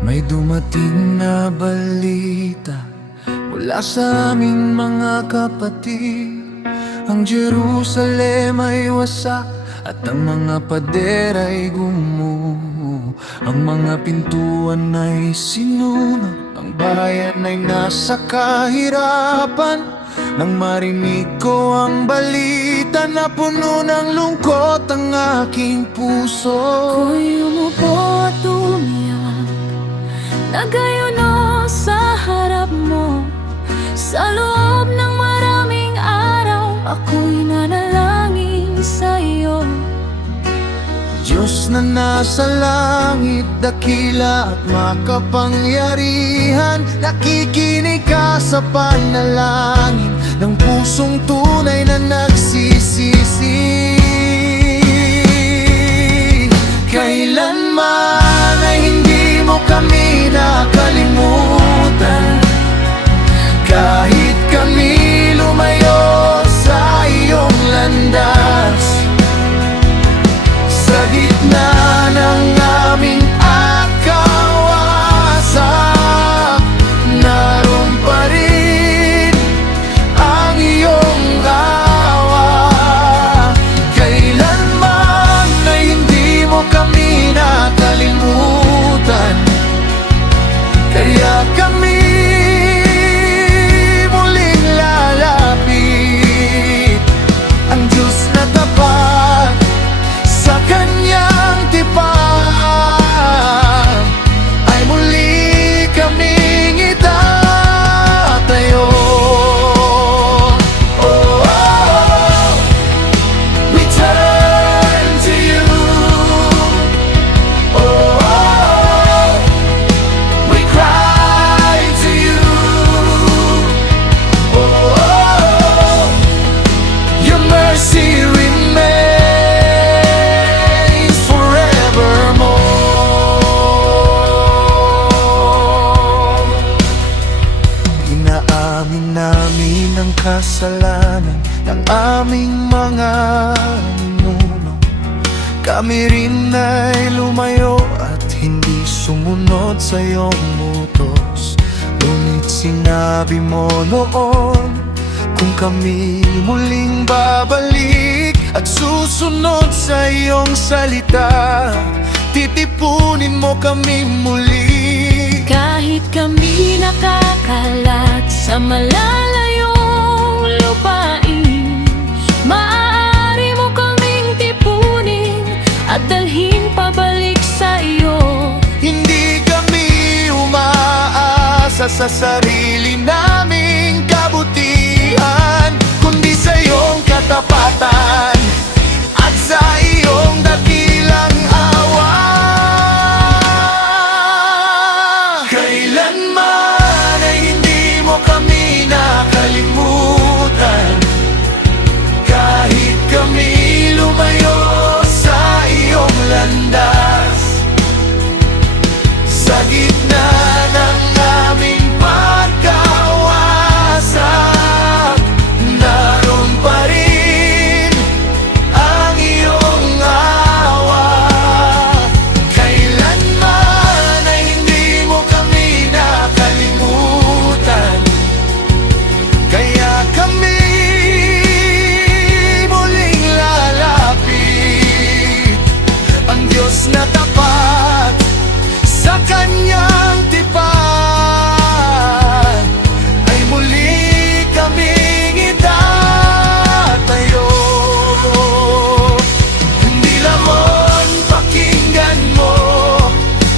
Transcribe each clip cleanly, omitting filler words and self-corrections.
May dumating na balita mula sa aming mga kapatid. Ang Jerusalem ay wasak at ang mga pader ay gumuho. Ang mga pintuan ay sinunog, ang bayan ay nasa kahirapan. Nang marinig ko ang balita, na puno ng lungkot ang aking puso. Ako'y umupo at umiyak, nagayuno sa harap mo. Sa loob ng maraming araw, ako'y nanalangin sa'yo. Diyos na nasa langit, dakila at makapangyarihan, nakikinig ka sa panalangin ng pusong tunay na nagsisisi. Kailanman ay hindi mo kami nakalimutan, kahit kami lumayo sa iyong landas. Sa gitna ng aming akawasak, naroon pa rin ang iyong awa. Kailanman ay hindi mo kami nakalimutan, kaya kami muling lalapit. Ang Diyos na tapat, sa Kanyang tipan ay muli kaming itatayo. Oh, oh, we turn to you. Oh, oh, we cry to you. Oh, oh, your mercy remains forevermore. Inaamin namin ang kasalanan ng aming mga ninuno. Kami rin ay lumayo at hindi sumunod sa iyong utos. Ngunit sinabi mo noon, kung kami muling babalik at susunod sa iyong salita, titipunin mo kami muli. Kahit kami nakakalat sa malalayong lupain, maaari mo kaming tipunin at dalhin pabalik sa iyo. Hindi kami umaasa sa sarili naming kabutihan, kundi sa iyong katapatan at sa iyong dakilang awa. Kailanman ay hindi mo kami nakalimutan, kahit kami lumayo sa iyong landas. Sa gitna ng aming pagkawasak, naroon pa rin ang iyong awa. Kailanman ay hindi mo kami nakalimutan, kaya kami muling lalapit. Ang Diyos na tapat, sa Kanyang tipan ay muli kaming itatayo. Hindi lamang pakinggan mo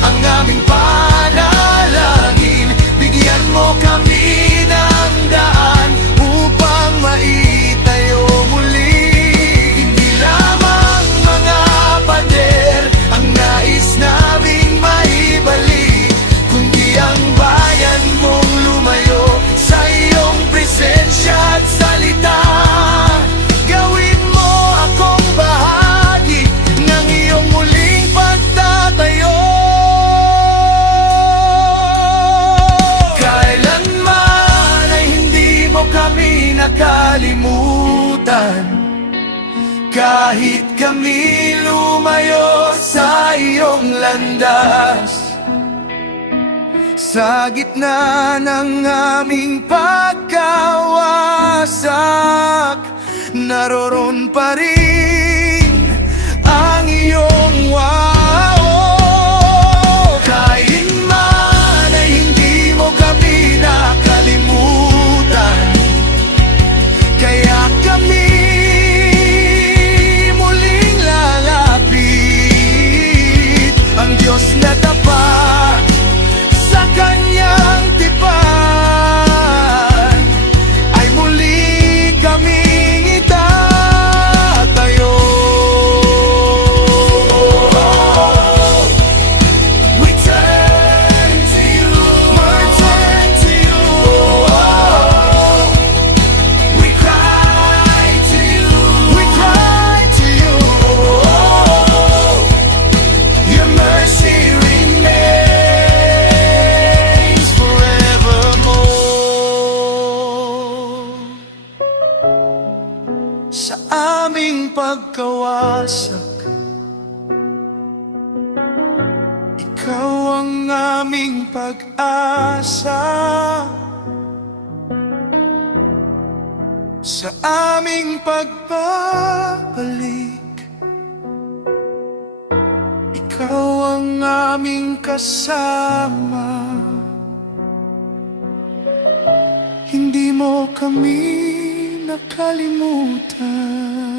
ang aming panalangin, bigyan mo kami ng daan upang maitayo muli. Hindi lamang mga pader ang nais naming maibalik, kundi ang bayan mong lumayo sa iyong presensya at salita. Gawin mo akong bahagi ng iyong muling pagtatayo. Kailanman ay hindi mo kami nakalimutan, kahit kami lumayo sa iyong landas. Sa gitna ng aming pagkawasak, naroon pa rin ang iyong wow. Kahit man ay hindi mo kami nakalimutan, kaya kami muling lalapit. Ang Diyos na tapat sa kanyang tipan ay muli kaming itatayo. We turn to you, we turn to you. We cry to you, we cry to you. Your mercy remains forevermore. Sa aming pagkawasak, ikaw ang aming pag-asa. Sa aming pagbabalik, ikaw ang aming kasama. Hindi mo kami nakalimutan.